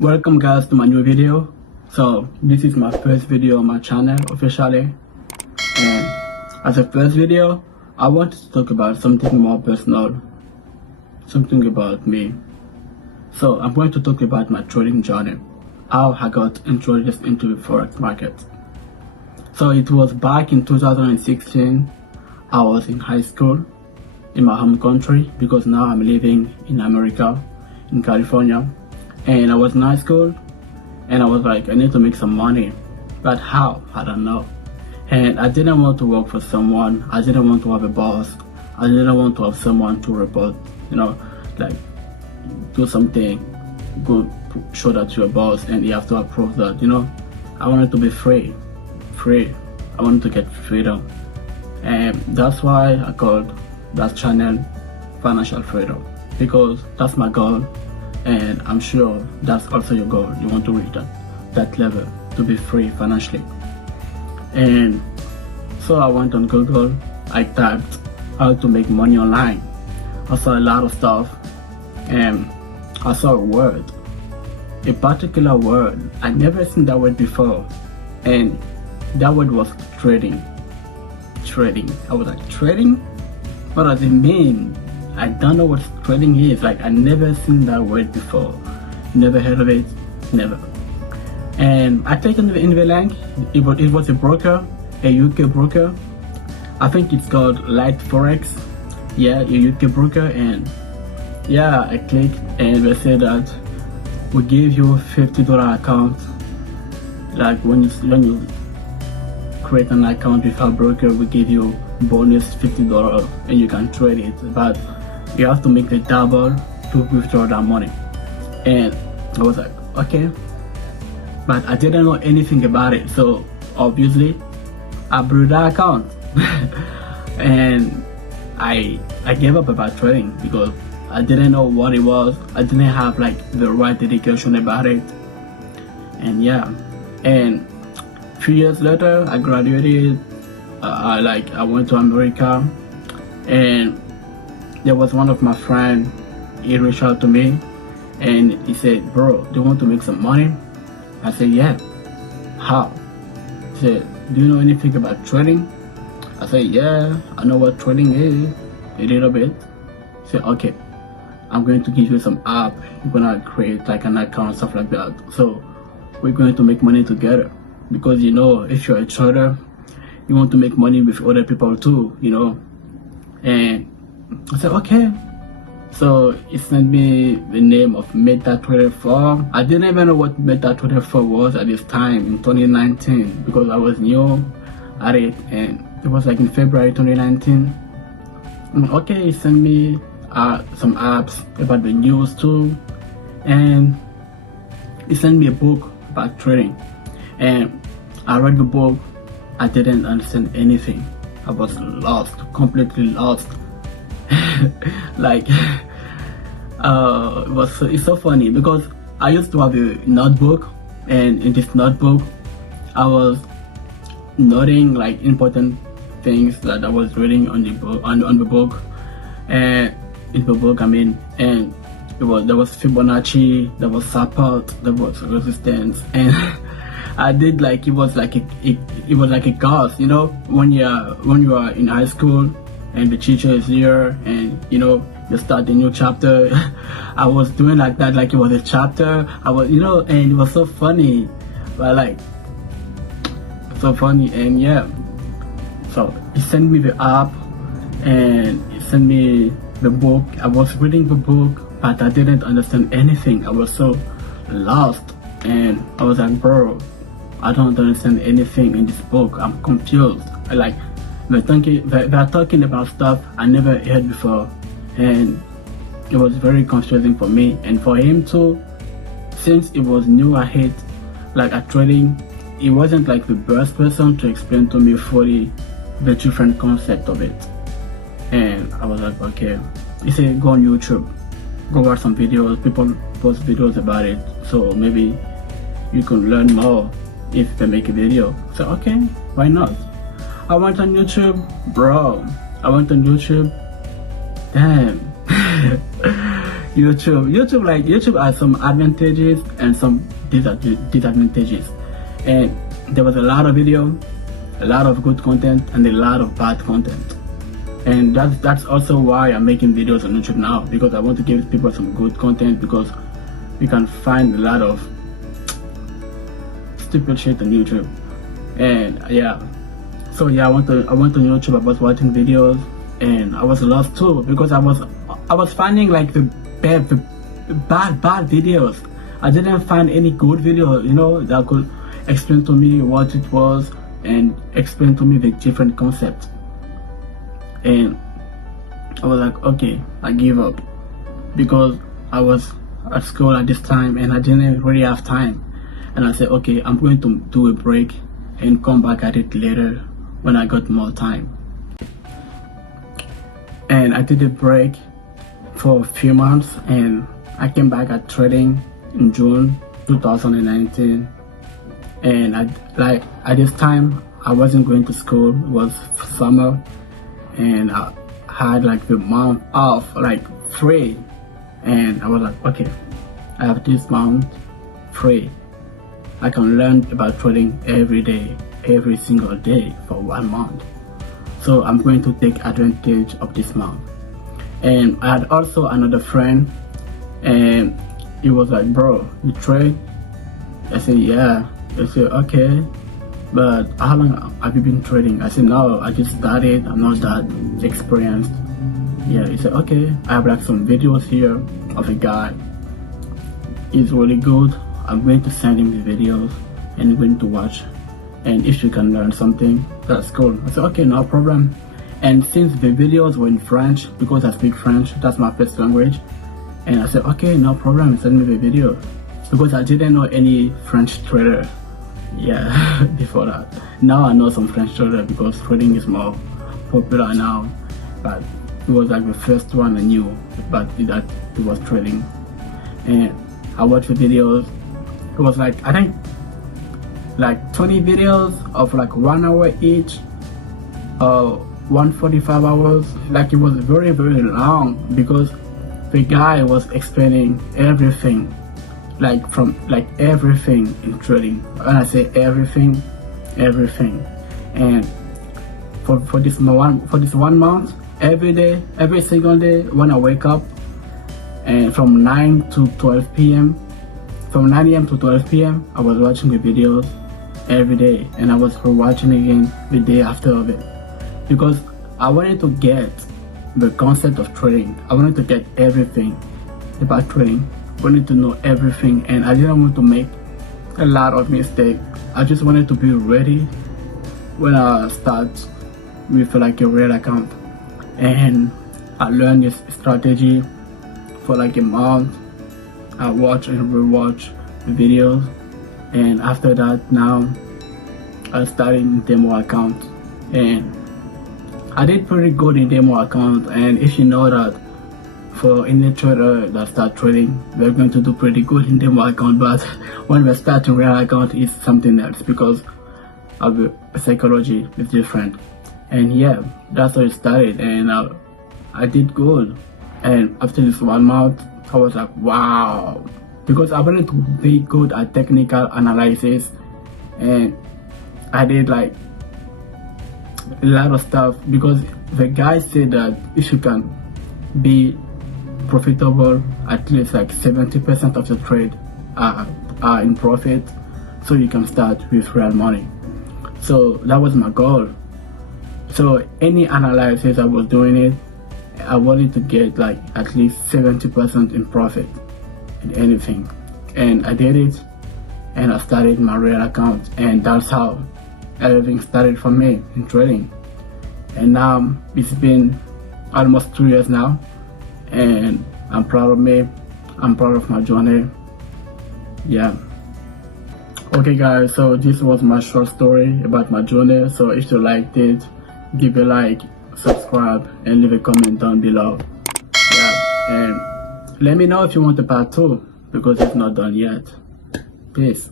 Welcome guys to my new video. So this is my first video on my channel officially, and as a first video I wanted to talk about something more personal, something about me. So I'm going to talk about my trading journey, how I got introduced into the Forex market. So it was back in 2016. I was in high school in my home country because now I'm living in America, in California. And I was in high school and I was like, I need to make some money, but how? I don't know. And I didn't want to work for someone. I didn't want to have a boss. I didn't want to have someone to report, like do something, go show that to your boss and you have to approve that, I wanted to be free. I wanted to get freedom. And that's why I called that channel Financial Freedom, because that's my goal. And I'm sure that's also your goal. You want to reach that level, to be free financially. And so I went on Google, I typed how to make money online. I saw a lot of stuff and I saw a particular word. I never seen that word before, and that word was trading. I was like, trading? What does it mean? I don't know what trading is. Like, I never seen that word before. Never heard of it. Never. And I clicked in the link. It was a broker, a UK broker. I think it's called Light Forex. Yeah, a UK broker. And yeah, I clicked and they said that we give you $50 account. Like when you create an account with our broker, we give you bonus $50 and you can trade it. But you have to make the double to withdraw that money. And I was like, okay, but I didn't know anything about it, so obviously I blew that account. And I gave up about trading because I didn't know what it was. I didn't have like the right dedication about it. And yeah, and a few years later I graduated. I went to America, and there was one of my friends. He reached out to me and he said, bro, do you want to make some money? I said, yeah. How? He said, do you know anything about trading? I said, yeah, I know what trading is a little bit. He said, okay, I'm going to give you some app. You're gonna create like an account and stuff like that, so we're going to make money together. Because if you're a trader, you want to make money with other people too, And I said, okay. So he sent me the name of MetaTrader 4. I didn't even know what MetaTrader 4 was at this time in 2019 because I was new at it, and it was like in February 2019. Okay, he sent me some apps about the news too, and he sent me a book about trading. And I read the book. I didn't understand anything. I was lost, completely lost. Like, it's so funny because I used to have a notebook, and in this notebook I was noting like important things that I was reading on the book, on the book, and in the book and there was Fibonacci, there was support, there was resistance, and I did like it was like a course, when you are in high school and the teacher is here and you start a new chapter. I was doing like that, like it was a chapter. I was and it was so funny, but like so funny. And yeah, so he sent me the app and he sent me the book. I was reading the book, but I didn't understand anything. I was so lost, and I was like, bro, I don't understand anything in this book. I'm confused. They're talking about stuff I never heard before, and it was very confusing for me and for him too. Since it was new at trading, he wasn't like the best person to explain to me fully the different concept of it. And I was like, okay. He said, go on YouTube, go watch some videos. People post videos about it, so maybe you can learn more if they make a video. So okay, why not? I went on YouTube, bro. Damn. YouTube has some advantages and some disadvantages. And there was a lot of video, a lot of good content, and a lot of bad content. And that's also why I'm making videos on YouTube now, because I want to give people some good content, because you can find a lot of stupid shit on YouTube. And yeah, so yeah, I went on YouTube about watching videos, and I was lost too, because I was finding like the bad videos. I didn't find any good video, that could explain to me what it was and explain to me the different concepts. And I was like, okay, I give up, because I was at school at this time and I didn't really have time. And I said, okay, I'm going to do a break and come back at it later when I got more time. And I did a break for a few months, and I came back at trading in June 2019. And at this time I wasn't going to school. It was summer, and I had like the month off, like free. And I was like, okay, I have this month free. I can learn about trading every day, every single day for 1 month. So I'm going to take advantage of this month. And I had also another friend, and he was like, bro, you trade? I said, yeah. He said, okay, but how long have you been trading? I said, no, I just started, I'm not that experienced. Yeah, he said, okay, I have like some videos here of a guy. He's really good. I'm going to send him the videos and he's going to watch. And if you can learn something, that's cool. I said, okay, no problem. And since the videos were in French, because I speak French, that's my first language. And I said, okay, no problem, send me the video. Because I didn't know any French trader, yeah, before that. Now I know some French trader, because trading is more popular now. But it was like the first one I knew, but that it was trading. And I watched the videos. It was like, I think, like 20 videos of like 1 hour each, 145 hours. Like it was very long, because the guy was explaining everything, like from everything in trading. When I say everything. And for this 1 month, every day, every single day, when I wake up, and from 9 to 12 p.m. From 9 a.m. to 12 p.m. I was watching the videos every day, and I was rewatching again the day after of it, because I wanted to get the concept of trading. I wanted to get everything about trading. I wanted to know everything, and I didn't want to make a lot of mistakes. I just wanted to be ready when I start with like a real account. And I learned this strategy for like a month. I watch and rewatch the videos, and after that, now I started in demo account, and I did pretty good in demo account. And if you know that for any trader that start trading, we're going to do pretty good in demo account, but when we start in real account, it's something else, because of the psychology is different. And yeah, that's how it started, and I did good. And after this 1 month, I was like, wow, because I wanted to be good at technical analysis, and I did like a lot of stuff, because the guy said that if you can be profitable, at least like 70% of the trade are in profit, so you can start with real money. So that was my goal. So any analysis I was doing it, I wanted to get like at least 70% in profit in anything. And I did it, and I started my real account, and that's how everything started for me in trading. And now it's been almost 2 years now, and I'm proud of me. I'm proud of my journey. Yeah. Okay guys, so this was my short story about my journey. So if you liked it, give a like, subscribe, and leave a comment down below. Yeah, and let me know if you want a part 2, because it's not done yet. Peace.